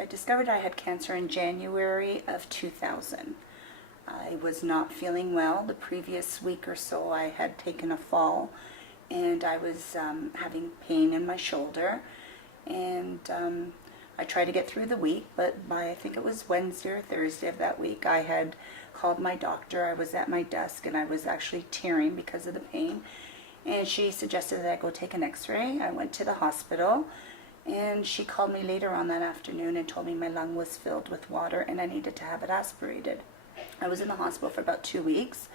I discovered I had cancer in January of 2000. I was not feeling well. The previous week or so I had taken a fall and I was having pain in my shoulder, and I tried to get through the week, but by I think it was Wednesday or Thursday of that week I had called my doctor. I was at my desk and I was actually tearing because of the pain, and she suggested that I go take an x-ray. I went to the hospital and she called me later on that afternoon and told me my lung was filled with water and I needed to have it aspirated. I was in the hospital for about 2 weeks.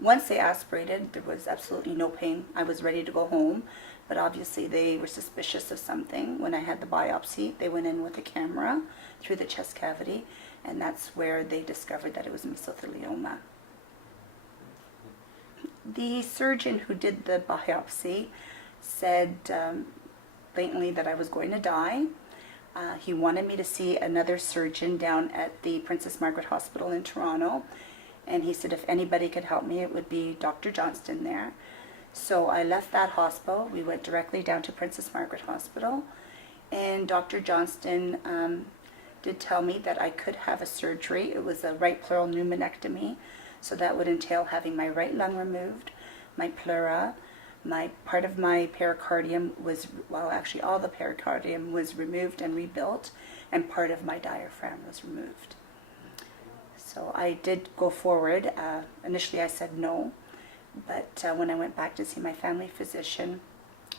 Once they aspirated, there was absolutely no pain. I was ready to go home, but obviously they were suspicious of something. When I had the biopsy, they went in with a camera through the chest cavity, and that's where they discovered that it was mesothelioma. The surgeon who did the biopsy said blatantly that I was going to die. He wanted me to see another surgeon down at the Princess Margaret Hospital in Toronto, and he said if anybody could help me, it would be Dr. Johnston there. So I left that hospital. We went directly down to Princess Margaret Hospital, and Dr. Johnston did tell me that I could have a surgery. It was a right pleural pneumonectomy, so that would entail having my right lung removed, my pleura, my part of my pericardium was, well, actually all the pericardium was removed and rebuilt, and part of my diaphragm was removed. So I did go forward. Initially I said no, but when I went back to see my family physician,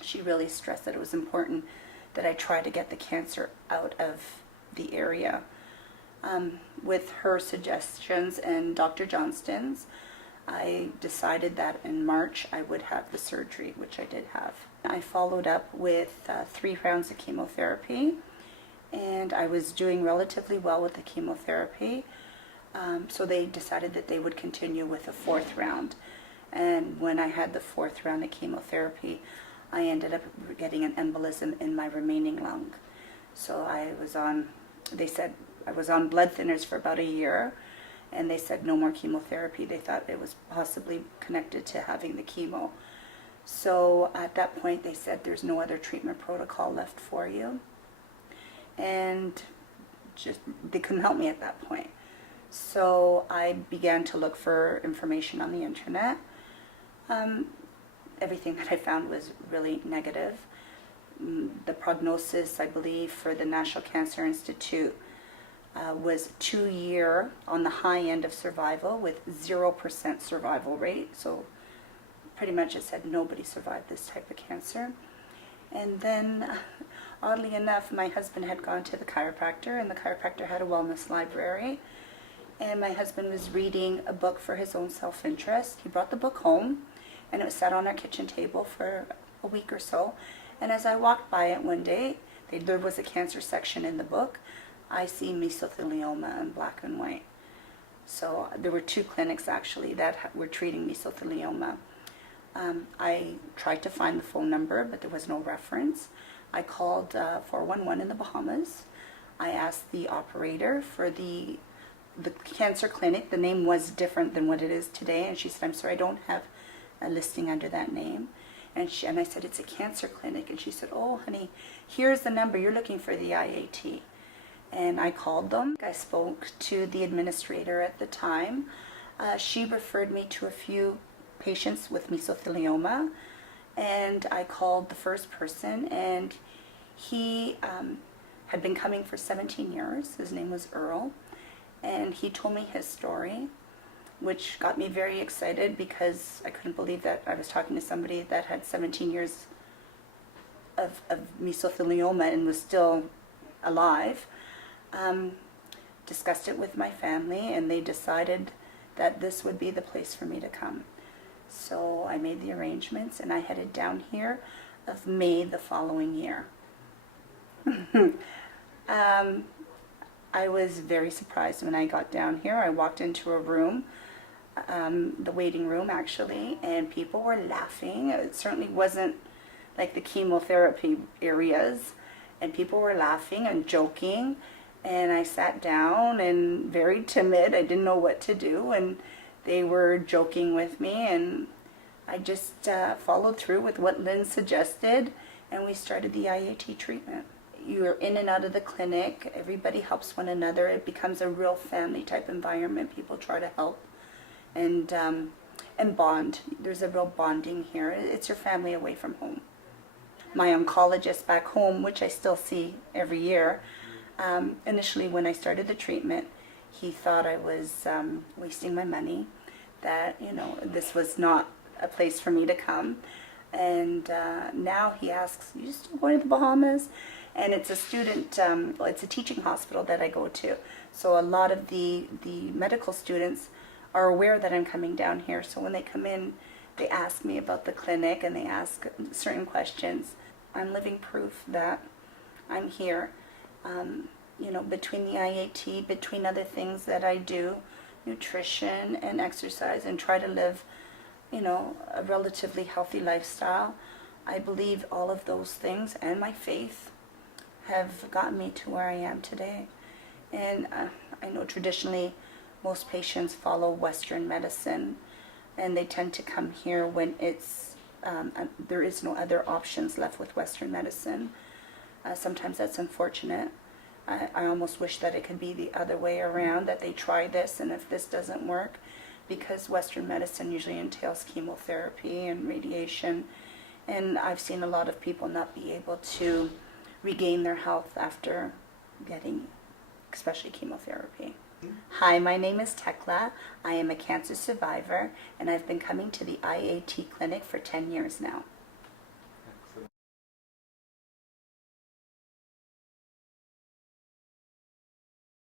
she really stressed that it was important that I try to get the cancer out of the area. With her suggestions and Dr. Johnston's, I decided that in March I would have the surgery, which I did have. I followed up with 3 rounds of chemotherapy, and I was doing relatively well with the chemotherapy. So they decided that they would continue with a 4th round. And when I had the 4th round of chemotherapy, I ended up getting an embolism in my remaining lung. So they said I was on blood thinners for about a year, and they said no more chemotherapy. They thought it was possibly connected to having the chemo. So at that point they said there's no other treatment protocol left for you, and just they couldn't help me at that point. So I began to look for information on the internet. Everything that I found was really negative. The prognosis, I believe, for the National Cancer Institute was 2-year on the high end of survival with 0% survival rate. So pretty much it said nobody survived this type of cancer. And then, oddly enough, my husband had gone to the chiropractor, and the chiropractor had a wellness library. And my husband was reading a book for his own self-interest. He brought the book home, and it was sat on our kitchen table for a week or so. And as I walked by it one day, there was a cancer section in the book. I see mesothelioma in black and white. So there were 2 clinics actually that were treating mesothelioma. I tried to find the phone number, but there was no reference. I called 411 in the Bahamas. I asked the operator for the cancer clinic. The name was different than what it is today, and she said, I'm sorry, I don't have a listing under that name. And I said, it's a cancer clinic. And she said, oh honey, here's the number, you're looking for the IAT. And I called them. I spoke to the administrator at the time. She referred me to a few patients with mesothelioma, and I called the first person, and he had been coming for 17 years. His name was Earl. And he told me his story, which got me very excited because I couldn't believe that I was talking to somebody that had 17 years of mesothelioma and was still alive. Discussed it with my family, and they decided that this would be the place for me to come. So I made the arrangements, and I headed down here of May the following year. I was very surprised when I got down here. I walked into a room, the waiting room actually, and people were laughing. It certainly wasn't like the chemotherapy areas, and people were laughing and joking. And I sat down and very timid. I didn't know what to do, and they were joking with me, and I just followed through with what Lynn suggested, and we started the IAT treatment. you're in and out of the clinic. Everybody helps one another. It becomes a real family type environment. People try to help and bond. There's a real bonding here. It's your family away from home. My oncologist back home, which I still see every year, initially when I started the treatment, he thought I was wasting my money, that, you know, this was not a place for me to come. And now he asks, you still going to the Bahamas? And it's a student, it's a teaching hospital that I go to. So a lot of the medical students are aware that I'm coming down here. So when they come in, they ask me about the clinic and they ask certain questions. I'm living proof that I'm here. You know, between the IAT, between other things that I do, nutrition and exercise, and try to live, you know, a relatively healthy lifestyle. I believe all of those things and my faith have gotten me to where I am today. And I know traditionally most patients follow Western medicine, and they tend to come here when it's there is no other options left with Western medicine. Sometimes that's unfortunate. I almost wish that it could be the other way around, that they try this, and if this doesn't work, because Western medicine usually entails chemotherapy and radiation, and I've seen a lot of people not be able to regain their health after getting especially chemotherapy. Hi, my name is Tecla. I am a cancer survivor, and I've been coming to the IAT Clinic for 10 years now.